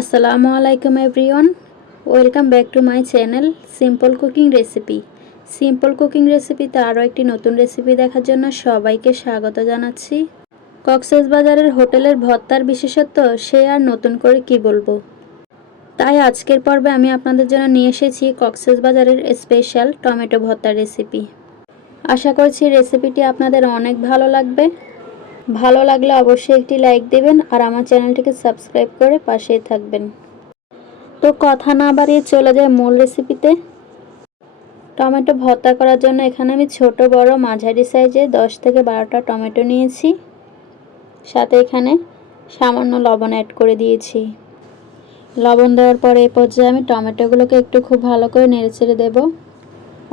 আসসালামু আলাইকুম everyone, welcome back to my channel simple cooking recipe. Simple cooking রেসিপিতে আরও একটি নতুন রেসিপি দেখার জন্য সবাইকে স্বাগত জানাচ্ছি। কক্সবাজারের হোটেলের ভর্তার বিশেষত্ব সে আর নতুন করে কি বলবো। তাই আজকের পর্বে আমি আপনাদের জন্য নিয়ে এসেছি কক্সবাজারের স্পেশাল টমেটো ভর্তার রেসিপি। আশা করছি রেসিপিটি আপনাদের অনেক ভালো লাগবে। ভালো লাগলে অবশ্যই একটি লাইক দেবেন আর আমার চ্যানেলটিকে সাবস্ক্রাইব করে পাশেই থাকবেন। তো কথা না বাড়িয়ে চলে যায় মূল রেসিপিতে। টমেটো ভর্তা করার জন্য এখানে আমি ছোট বড় মাঝারি সাইজে 10 থেকে 12টা টমেটো নিয়েছি। সাথে এখানে সামান্য লবণ অ্যাড করে দিয়েছি। লবণ দেওয়ার পরে এই পর্যায়ে আমি টমেটোগুলোকে একটু খুব ভালো করে নেড়েচেড়ে দেব।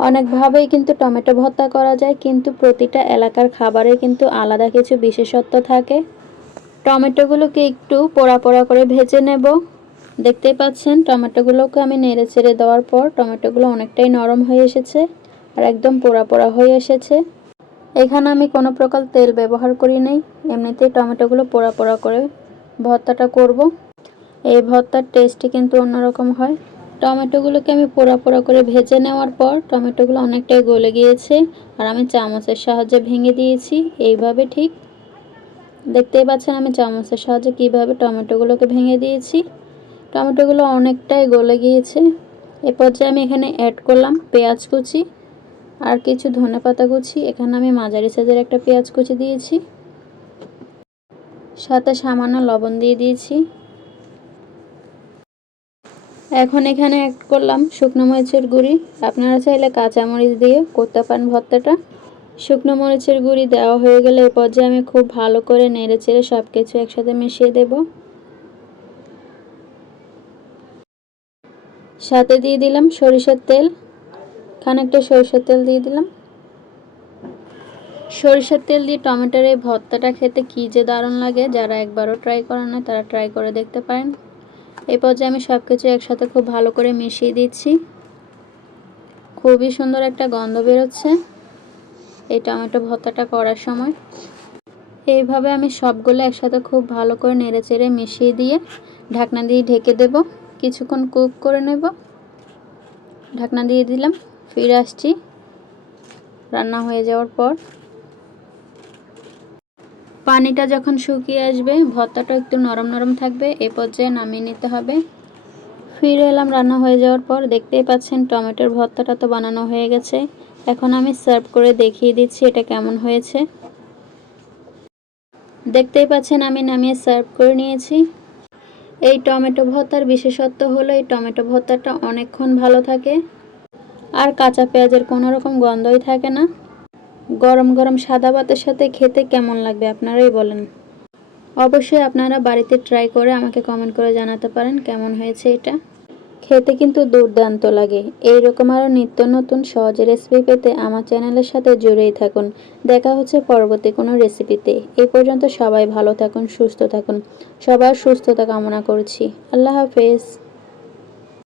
অনেকভাবেই কিন্তু টমেটো ভর্তা করা যায়, কিন্তু প্রতিটা এলাকার খাবারে কিন্তু আলাদা কিছু বিশেষত্ব থাকে। টমেটোগুলোকে একটু পোড়া পোড়া করে ভেজে নেব। দেখতেই পাচ্ছেন টমেটোগুলোকে আমি নেড়ে চেড়ে দেওয়ার পর টমেটোগুলো অনেকটাই নরম হয়ে এসেছে আর একদম পোড়া পোড়া হয়ে এসেছে। এখানে আমি কোনো প্রকার তেল ব্যবহার করি নাই, এমনিতেই টমেটোগুলো পোড়া পোড়া করে ভর্তাটা করব। এই ভর্তার টেস্টই কিন্তু অন্যরকম হয়। টমেটোগুলোকে আমি পোড়া পোড়া করে ভেজে নেওয়ার পর টমেটোগুলো অনেকটাই গলে গিয়েছে আর আমি চামচের সাহায্যে ভেঙে দিয়েছি। এইভাবে ঠিক দেখতেই পাচ্ছেন আমি চামচের সাহায্যে কিভাবে টমেটোগুলোকে ভেঙে দিয়েছি। টমেটোগুলো অনেকটাই গলে গিয়েছে। এ পর্যায়ে আমি এখানে অ্যাড করলাম পেঁয়াজ কুচি আর কিছু ধনেপাতা কুচি। এখানে আমি মাঝারি সাইজের একটা পেঁয়াজ কুচি দিয়েছি, সাথে সামান্য লবণ দিয়ে দিয়েছি। এখন এখানে অ্যাড করলাম শুকনো মরিচের গুঁড়ি। আপনারা চাইলে কাঁচামরিচ দিয়ে করতে পারেন ভর্তাটা। শুকনো মরিচের গুঁড়ি দেওয়া হয়ে গেলে এই পর্যায়ে আমি খুব ভালো করে নেড়ে চেড়ে সব কিছু একসাথে মিশিয়ে দেব। সাথে দিয়ে দিলাম সরিষার তেল, খানিকটা সরিষার তেল দিয়ে দিলাম। সরিষার তেল দিয়ে টমেটোর এই ভর্তাটা খেতে কী যে দারুণ লাগে, যারা একবারও ট্রাই করেন না তারা ট্রাই করে দেখতে পারেন। এই পর্যায়ে আমি সব কিছু একসাথে খুব ভালো করে মিশিয়ে দিচ্ছি। খুবই সুন্দর একটা গন্ধ বেরোচ্ছে এই টমেটো ভর্তাটা করার সময়। এইভাবে আমি সবগুলো একসাথে খুব ভালো করে নেড়ে চেড়ে মিশিয়ে দিয়ে ঢাকনা দিয়ে ঢেকে দেব। কিছুক্ষণ কুক করে নেব। ঢাকনা দিয়ে দিলাম, ফিরে আসছি রান্না হয়ে যাওয়ার পর। পানিটা যখন শুকিয়ে আসবে, ভর্তাটা একটু নরম নরম থাকবে, এই পর্যায়ে নামিয়ে নিতে হবে। ফিরে এলাম রান্না হয়ে যাওয়ার পর। দেখতেই পাচ্ছেন টমেটোর ভর্তাটা তো বানানো হয়ে গেছে। এখন আমি সার্ভ করে দেখিয়ে দিচ্ছি এটা কেমন হয়েছে। দেখতেই পাচ্ছেন আমি নামিয়ে সার্ভ করে নিয়েছি। এই টমেটো ভর্তার বিশেষত্ব হলো এই টমেটো ভর্তাটা অনেকক্ষণ ভালো থাকে আর কাঁচা পেঁয়াজের কোনো রকম গন্ধই থাকে না। গরম গরম সাদা ভাতের সাথে খেতে কেমন লাগবে আপনারাই বলেন। অবশ্যই আপনারা বাড়িতে ট্রাই করে আমাকে কমেন্ট করে জানাতে পারেন কেমন হয়েছে এটা। খেতে কিন্তু দুর্দান্ত লাগে। এইরকম আরও নিত্য নতুন সহজ রেসিপি পেতে আমার চ্যানেলের সাথে জুড়েই থাকুন। দেখা হচ্ছে পরবর্তী কোনো রেসিপিতে। এই পর্যন্ত সবাই ভালো থাকুন, সুস্থ থাকুন। সবার সুস্থতা কামনা করছি। আল্লাহ হাফেজ।